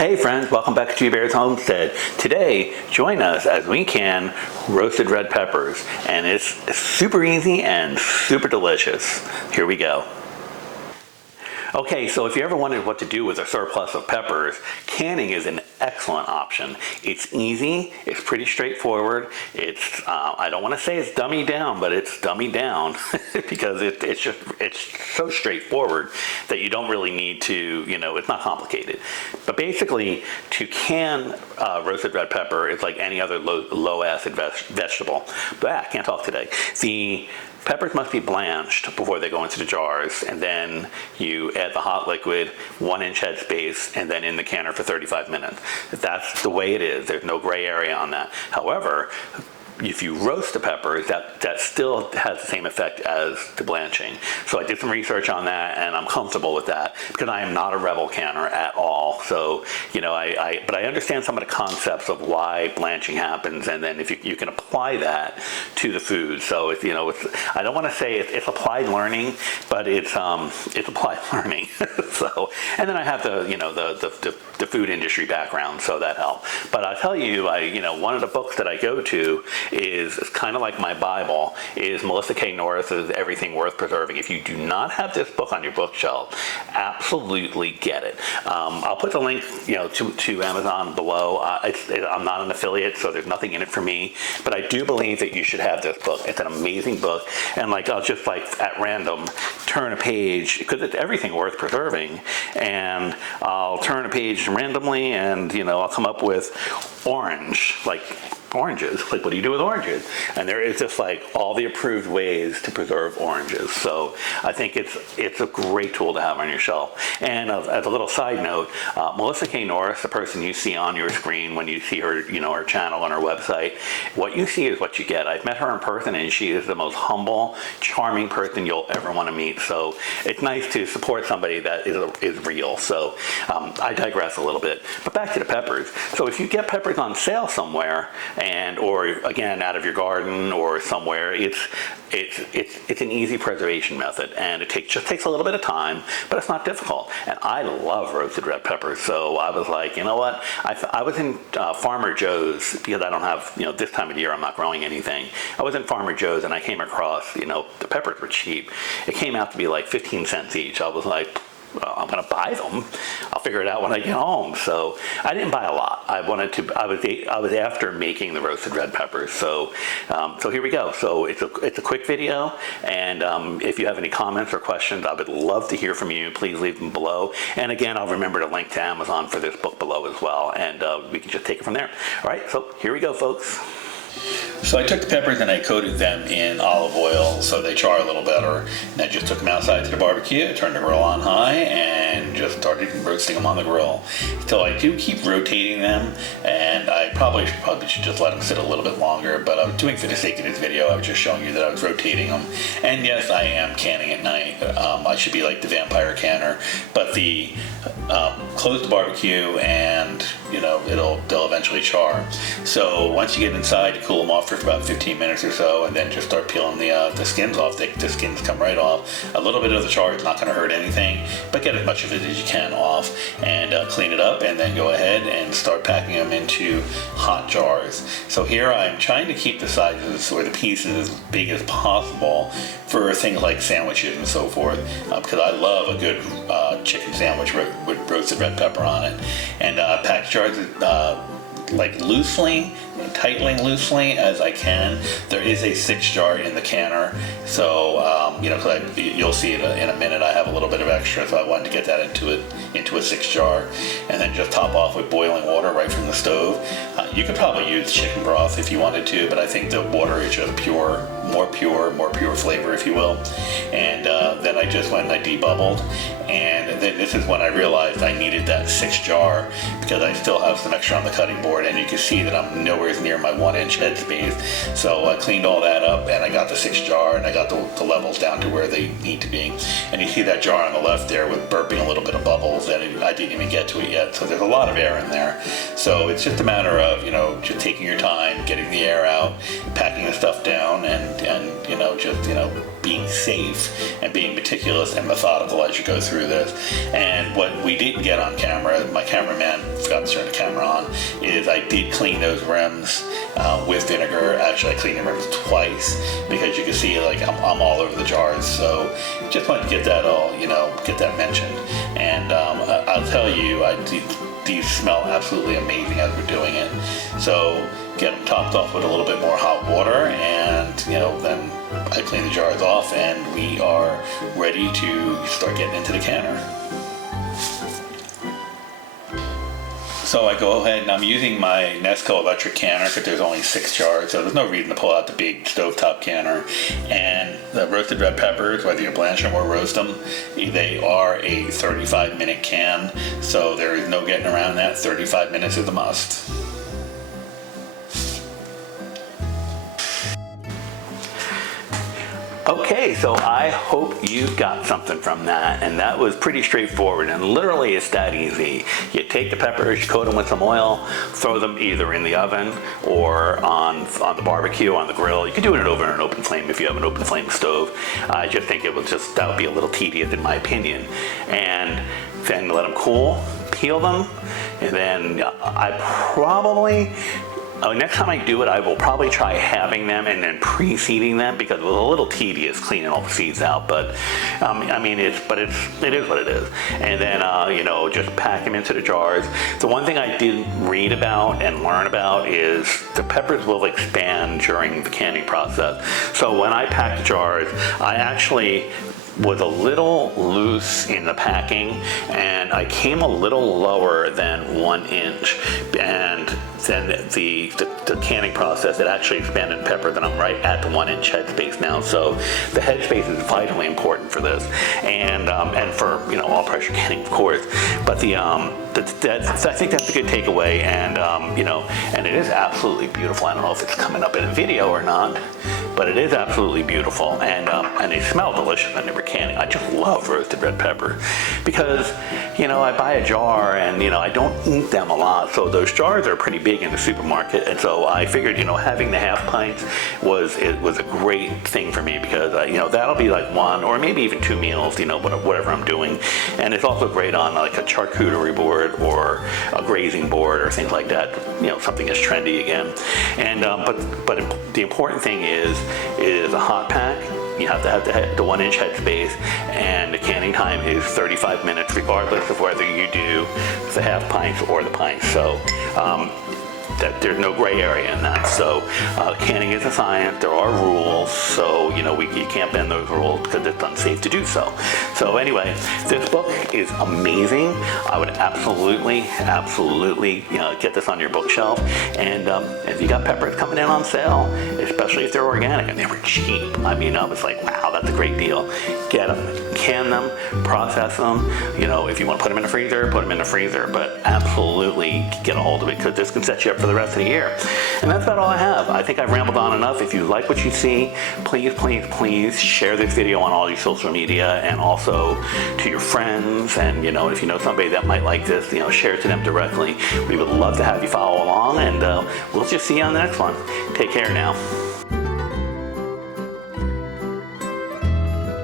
Hey friends, welcome back to G Bear's Homestead. Today, join us as we can roasted red peppers, and it's super easy and super delicious. Here we go. Okay, so if you ever wondered what to do with a surplus of peppers, canning is an excellent option. It's easy, it's pretty straightforward. It's, I don't want to say it's dummy down, but it's dummy down because it's so straightforward that you don't really need to, it's not complicated. But basically, to can roasted red pepper is like any other low acid vegetable. But I can't talk today. The peppers must be blanched before they go into the jars, and then you add the hot liquid, 1 inch head space, and then in the canner for 35 minutes. That's the way it is. There's no gray area on that. However, if you roast the peppers, that still has the same effect as the blanching. So I did some research on that, and I'm comfortable with that because I am not a Rebel canner at all. So, but I understand some of the concepts of why blanching happens, and then if you can apply that to the food. So it's, I don't want to say it's applied learning, but it's applied learning. So, and then I have the food industry background, so that helped. But I'll tell you, one of the books that I go to is kind of like my Bible, is Melissa K. Norris's Everything Worth Preserving. If you do not have this book on your bookshelf, absolutely get it. I'll put the link, to Amazon below. I'm not an affiliate, so there's nothing in it for me, but I do believe that you should have this book. It's an amazing book, and I'll just at random turn a page, because it's everything worth preserving, and I'll turn a page randomly, and I'll come up with oranges. What do you do with oranges? And there is just all the approved ways to preserve oranges. So I think it's a great tool to have on your shelf. And as a little side note, Melissa K. Norris, the person you see on your screen when you see her, her channel on her website, what you see is what you get. I've met her in person, and she is the most humble, charming person you'll ever want to meet. So it's nice to support somebody that is real. So I digress a little bit. But back to the peppers. So if you get peppers on sale somewhere, or again out of your garden or somewhere, it's an easy preservation method, and it just takes a little bit of time, but it's not difficult. And I love roasted red peppers, so I was like, you know what? I was in Farmer Joe's, because I don't have, this time of the year I'm not growing anything. I was in Farmer Joe's, and I came across, the peppers were cheap. It came out to be 15 cents each. I was like, well, I'm going to buy them. I'll figure it out when I get home. So I didn't buy a lot. I was after making the roasted red peppers. So here we go. So it's a quick video, and if you have any comments or questions, I would love to hear from you. Please leave them below. And again, I'll remember to link to Amazon for this book below as well, and we can just take it from there. All right. So here we go, folks. So I took the peppers and I coated them in olive oil so they char a little better. And I just took them outside to the barbecue, turned the grill on high, and just started roasting them on the grill. So I do keep rotating them, and I probably should just let them sit a little bit longer, but I was doing for the sake of this video, I was just showing you that I was rotating them. And yes, I am canning at night. I should be like the vampire canner, but close the barbecue, and they'll eventually char. So once you get inside, you cool them off for about 15 minutes or so, and then just start peeling the skins off. The skins come right off. A little bit of the char is not going to hurt anything, but get as much of it as you can off, and clean it up, and then go ahead and start packing them into hot jars. So here I'm trying to keep the sizes or the pieces as big as possible for things like sandwiches and so forth, because I love a good chicken sandwich with roasted red pepper on it. And pack jars loosely, tightening loosely as I can. There is a 6 jar in the canner, so you'll see it in a minute. I have a little bit of extra, so I wanted to get that into a 6 jar, and then just top off with boiling water right from the stove. You could probably use chicken broth if you wanted to, but I think the water is just more pure flavor, if you will. And then I just went and I debubbled, and then this is when I realized I needed that 6 jar, because I still have some extra on the cutting board, and you can see that I'm nowhere near my 1 inch head space. So I cleaned all that up, and I got the 6 jar, and I got the levels down to where they need to be. And you see that jar on the left there with burping a little bit of bubbles, and I didn't even get to it yet. So there's a lot of air in there. So it's just a matter of, just taking your time, getting the air out, packing the stuff down, and you know, just, you know, being safe and being meticulous and methodical as you go through this. And what we didn't get on camera, my cameraman forgot to turn the camera on, is I did clean those rims with vinegar. Actually, I cleaned the rims twice because you can see like I'm all over the jars. So just wanted to get that all, you know, get that mentioned. And I'll tell you, these smell absolutely amazing as we're doing it. So get them topped off with a little bit more hot water, and you know, then I clean the jars off and we are ready to start getting into the canner. So I go ahead and I'm using my Nesco electric canner because there's only 6 jars, so there's no reason to pull out the big stovetop canner. And the roasted red peppers, whether you blanch them or roast them, they are a 35-minute can, so there is no getting around that. 35 minutes is a must. Okay, so I hope you got something from that, and that was pretty straightforward, and literally it's that easy. You take the peppers, you coat them with some oil, throw them either in the oven or on the barbecue, on the grill. You can do it over an open flame if you have an open flame stove. I just think that would be a little tedious in my opinion. And then let them cool, peel them, and then I probably, next time I do it, I will probably try halving them and then pre-seeding them, because it was a little tedious cleaning all the seeds out. But I mean, it is what it is. And then you know, just pack them into the jars. The one thing I did read about and learn about is the peppers will expand during the canning process. So when I pack the jars, I actually was a little loose in the packing, and I came a little lower than 1 inch, and then the canning process, it actually expanded pepper, then I'm right at the 1 inch headspace now. So the headspace is vitally important for this, and for, you know, all pressure canning, of course. But I think that's a good takeaway, and you know, and it is absolutely beautiful. I don't know if it's coming up in a video or not, but it is absolutely beautiful, and they smell delicious when they were canning. I just love roasted red pepper because, you know, I buy a jar and, you know, I don't eat them a lot, so those jars are pretty big in the supermarket, and so I figured, you know, having the half pints was a great thing for me, because you know, that'll be like 1 or maybe even 2 meals, you know, whatever I'm doing. And it's also great on like a charcuterie board or a grazing board or things like that, you know, something that's trendy again. And but the important thing is a hot pack. You have to have the 1 inch headspace, and the canning time is 35 minutes regardless of whether you do the half pints or the pints. So that there's no gray area in that. So canning is a science. There are rules, so you know, you can't bend those rules because it's unsafe to do so. So anyway, this book is amazing. I would absolutely, you know, get this on your bookshelf. And if you got peppers coming in on sale, especially if they're organic and they were cheap, I mean, I was like, wow, that's a great deal. Get them, can them, process them. You know, if you want to put them in the freezer, put them in the freezer. But absolutely get a hold of it, because this can set you up for the rest of the year. And that's about all I have. I think I've rambled on enough. If you like what you see, please share this video on all your social media, and also to your friends. And you know, if you know somebody that might like this, you know, share it to them directly. We would love to have you follow along, and we'll just see you on the next one. Take care now.